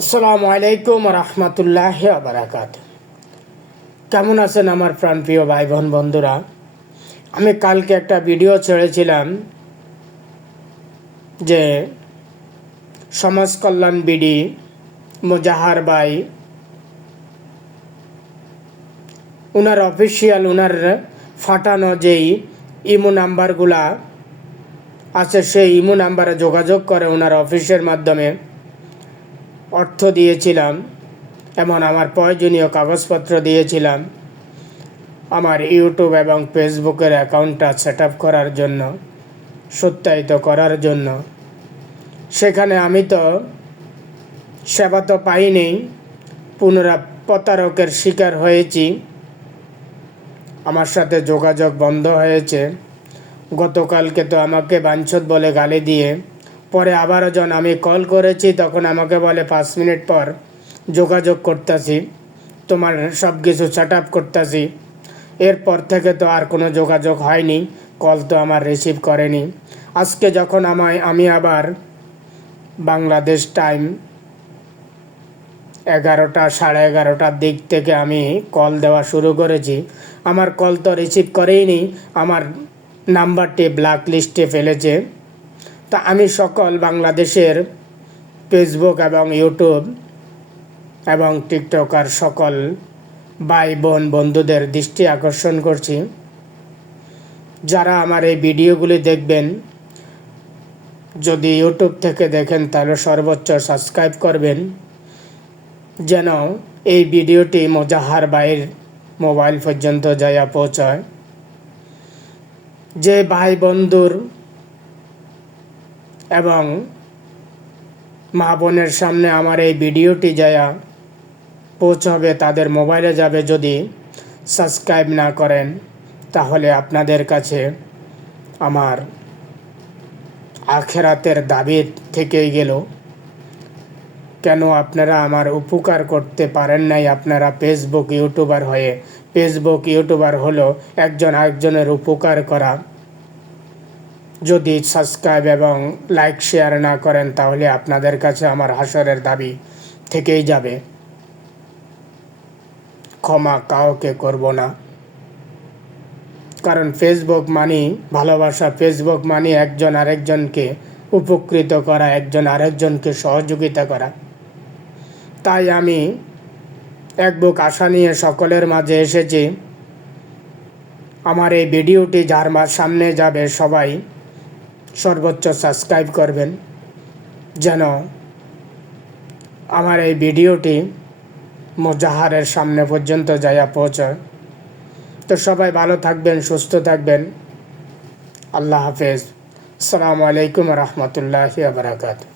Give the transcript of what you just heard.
আসসালামু আলাইকুম রহমতুল্লাহি ওয়া বারাকাতুহু। কেমন আছেন আমার প্রাণপ্রিয় ভাই বোন বন্ধুরা? আমি কালকে একটা ভিডিও ছেড়েছিলাম যে সমাজ কল্যাণ বিডি মোজাহার ভাই ওনার অফিসিয়াল ওনার ফাটানো যেই ইমো নাম্বারগুলা আছে সেই ইমো নাম্বারে যোগাযোগ করে ওনার অফিসের মাধ্যমে অর্থ দিয়েছিলাম, এমন আমার প্রয়োজনীয় কাগজপত্র দিয়েছিলাম আমার ইউটিউব এবং ফেসবুকের অ্যাকাউন্টটা সেট আপ করার জন্য, সত্যায়িত করার জন্য। সেখানে আমি তো সেবা তো পাইনি, প্রতারকের শিকার হয়েছি। আমার সাথে যোগাযোগ বন্ধ হয়েছে। গতকালকে তো আমাকে বাঞ্ছদ বলে গালি দিয়ে পরে আবারও যখন আমি কল করেছি তখন আমাকে বলে 5 মিনিট পর যোগাযোগ করতেছি, তোমার সব কিছু সেট আপ করতেছি। এরপর থেকে তো আর কোনো যোগাযোগ হয়নি, কল তো আমার রিসিভ করেনি। আজকে যখন আমি আবার বাংলাদেশ টাইম 11টা 11:30টার দিক থেকে আমি কল দেওয়া শুরু করেছি, আমার কল তো রিসিভ করেইনি, আমার নাম্বারটি ব্ল্যাক লিস্টে ফেলেছে। তা আমি সকল বাংলাদেশের ফেসবুক এবং ইউটিউব এবং টিকটকার সকল ভাই বোন বন্ধুদের দৃষ্টি আকর্ষণ করছি, যারা আমার এই ভিডিওগুলি দেখবেন, যদি ইউটিউব থেকে দেখেন তাহলে সর্বোচ্চ সাবস্ক্রাইব করবেন, যেন এই ভিডিওটি মোজাহার ভাইয়ের মোবাইল পর্যন্ত যাইয়া পৌঁছায়। যে ভাই বন্ধুর এবং মা বোনের সামনে আমার এই ভিডিওটি যাইয়া পৌঁছাবে, তাদের মোবাইলে যাবে, যদি সাবস্ক্রাইব না করেন তাহলে আপনাদের কাছে আমার আখেরাতের দাবি থেকেই গেল। কেন আপনারা আমার উপকার করতে পারেন নাই? আপনারা ফেসবুক ইউটিউবার হয়ে, ফেসবুক ইউটিউবার হলো একজন আরেকজনের উপকার করা। যদি সাবস্ক্রাইব এবং লাইক শেয়ার না করেন তাহলে আপনাদের কাছে আমার হাসরের দাবি থেকেই যাবে। ক্ষমা কাউকে করব না, কারণ ফেসবুক মানি ভালোবাসা, ফেসবুক মানি একজন আরেকজনকে উপকৃত করা, একজন আরেকজনকে সহযোগিতা করা। তাই আমি এক বুক আশা নিয়ে সকলের মাঝে এসেছি। আমার এই ভিডিওটি যার সামনে যাবে সবাই সর্বোচ্চ সাবস্ক্রাইব করবেন, যেন আমার এই ভিডিওটি মোজাহারের সামনে পর্যন্ত যাইয়া পৌঁছায়। তো সবাই ভালো থাকবেন, সুস্থ থাকবেন। আল্লাহ হাফেজ। আসসালামু আলাইকুম রহমতুল্লাহি ওয়া বারাকাতুহু।